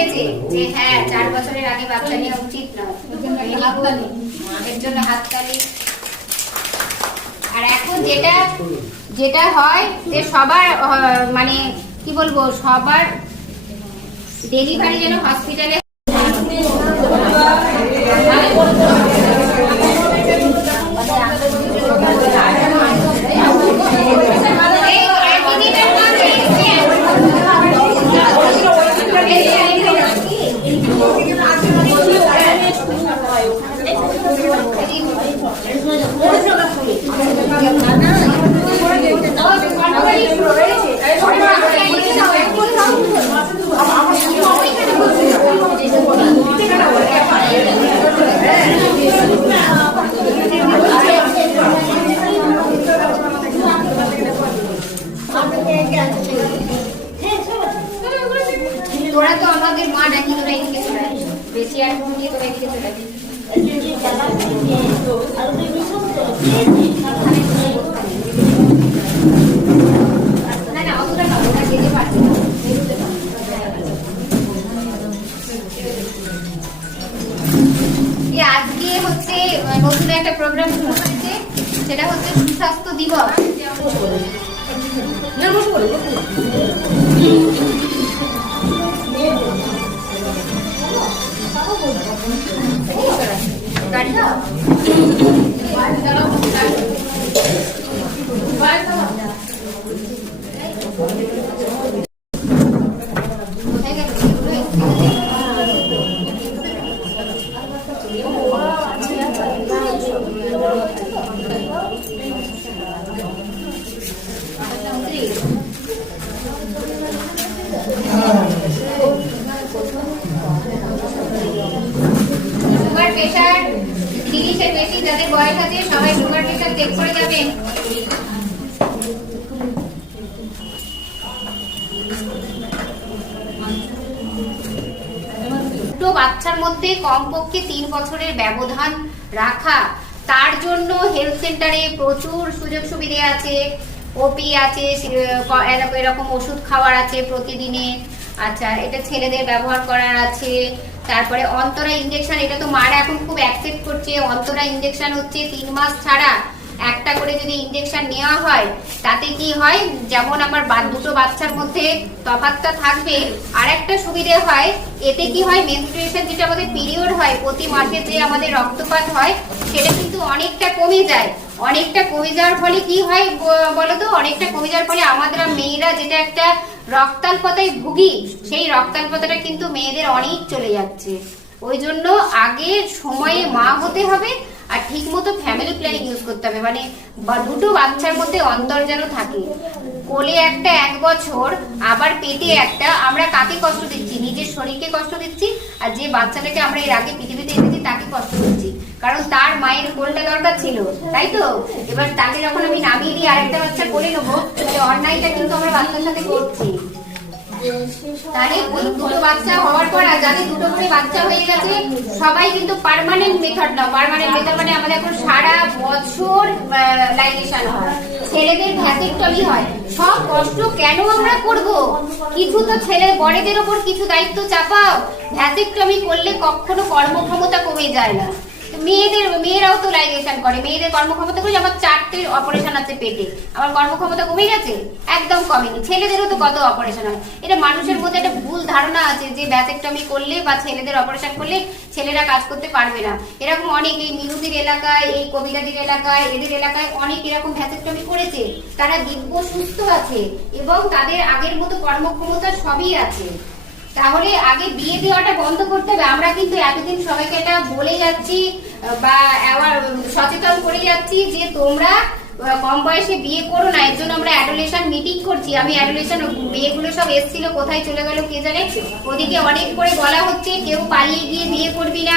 লিখেছে যে হ্যাঁ চার বছরের আগে বাচ্চা নেওয়া উচিত নয় জন্য হাততালি। আর এখন যেটা যেটা হয় যে সবার মানে কি বলব, সবার ডেলিভারি যেন হসপিটালে তোরা তো আমাদের মা নাকি তোরা এদিকে চলে বেশি আর ঘুমিয়ে তোরা এদিকে চলে না না, অতটা না না। আজকে হচ্ছে নতুন একটা প্রোগ্রাম শুরু হয়েছে, সেটা হচ্ছে সুস্বাস্থ্য দিবস। গাড়ি দাও তিরিশের বেশি যাদের বয়স আছে, সবাই সুগার প্রেশার চেক করে যাবেন ছোট বাচ্চার মধ্যে কমপক্ষে তিন বছরের ব্যবধান রাখা। তার জন্য হেলথ সেন্টারে প্রচুর সুযোগ সুবিধে আছে। ওপি আছে এরকম ওষুধ খাওয়ার আছে প্রতিদিনে। আচ্ছা এটা ছেলেদের ব্যবহার করার আছে, তারপরে অন্তরা ইঞ্জেকশন এটা তো মারা এখন খুব অ্যাকসেপ্ট করছে, অন্তরা ইঞ্জেকশন হচ্ছে তিন মাস ছাড়া। একটা করে যদি ইঞ্জেকশন নেওয়া হয়, তাতে কি হয়? যেমন আমার দুটো বাচ্চার মধ্যে তফাৎটা থাকবে। আর একটা সুবিধে হয়, এতে কি হয়? মেনস্ট্রুয়েশন যেটা আমাদের পিরিয়ড হয়, প্রতি মাসে যে আমাদের রক্তপাত হয়, সেটা কিন্তু অনেকটা কমে যায়। অনেকটা কমে যাওয়ার ফলে কি হয় বলতো? অনেকটা কমে যাওয়ার ফলে আমাদের মেয়েরা যেটা একটা রক্তাল্পতায় ভুগি, সেই রক্তাল্পতাটা কিন্তু মেয়েদের অনেক চলে যাচ্ছে। ওই জন্য আগে সময়ে মা হতে হবে আর ঠিক মতো ফ্যামিলি প্ল্যানিং ইউজ করতে হবে। মানে দুটো বাচ্চার মধ্যে অন্তর যেন থাকে। কোলে একটা এক বছর, আবার পেটে একটা। আমরা কাকে কষ্ট দিচ্ছি? নিজের শরীরকে কষ্ট দিচ্ছি, আর যে বাচ্চাটাকে আমরা এর আগে পৃথিবীতে এসেছি, তাকে কষ্ট দিচ্ছি। কারণ তার মায়ের কোলটা দরকার ছিল, তাই তো? এবার তাকে যখন আমি নামিয়ে দিয়ে আরেকটা বাচ্চা কোলে নেব অন্যায়টা কিন্তু আমরা বাচ্চার সাথে করছি। তাহলে ওই দুটো বাচ্চা হওয়ার পর আর যাদের দুটো করে বাচ্চা হয়ে গেছে, সবাই কিন্তু পার্মানেন্ট মেথড না পার্মানেন্ট মেথড মানে আমাদের এখন সারা বছর লাইগেশন হয়। ছেলেদের ভ্যাসেক্টমি হয়। সব কষ্ট কেন আমরা করব? কিছু তো ছেলে বড়দের ওপর কিছু দায়িত্ব চাপাও। ভ্যাসেক্টমি করলে কখনো কর্মক্ষমতা কমে যায় না। মেয়েদের, মেয়েরাও তো লাইগেশন করে। মেয়েদের কর্মক্ষমতা করে আমার চারটে অপারেশন আছে পেটে। আমার কর্মক্ষমতা কমে গেছে? একদম কমেনি। ছেলেদেরও তো কত অপারেশন হয়? এটা মানুষের মধ্যে একটা ভুল ধারণা আছে যে ব্যাসেক্টমি করলে বা ছেলেদের অপারেশন করলে ছেলেরা কাজ করতে পারবে না। এরকম অনেক এই মিনুদির এলাকায়, এই কবিতাদির এলাকায়, এদের এলাকায় অনেক এরকম ভ্যাসেক্টমি করেছে। তারা দিব্য সুস্থ আছে এবং তাদের আগের মতো কর্মক্ষমতা সবই আছে। তাহলে আগে বিয়ে দেওয়াটা বন্ধ করতে হবে। আমরা কিন্তু এতদিন সবাইকে এটা বলে যাচ্ছি, বা আবার সচেতন করে যাচ্ছি যে তোমরা কম বয়সে বিয়ে করো না। এর জন্য আমরা অ্যাডোলেশন মিটিং করছি। আমি অ্যাডোলেশন বিয়েগুলো সব এসেছিল, কোথায় চলে গেল কে জানে? ওদিকে অনেক করে বলা হচ্ছে, কেউ পালিয়ে গিয়ে বিয়ে করবি না।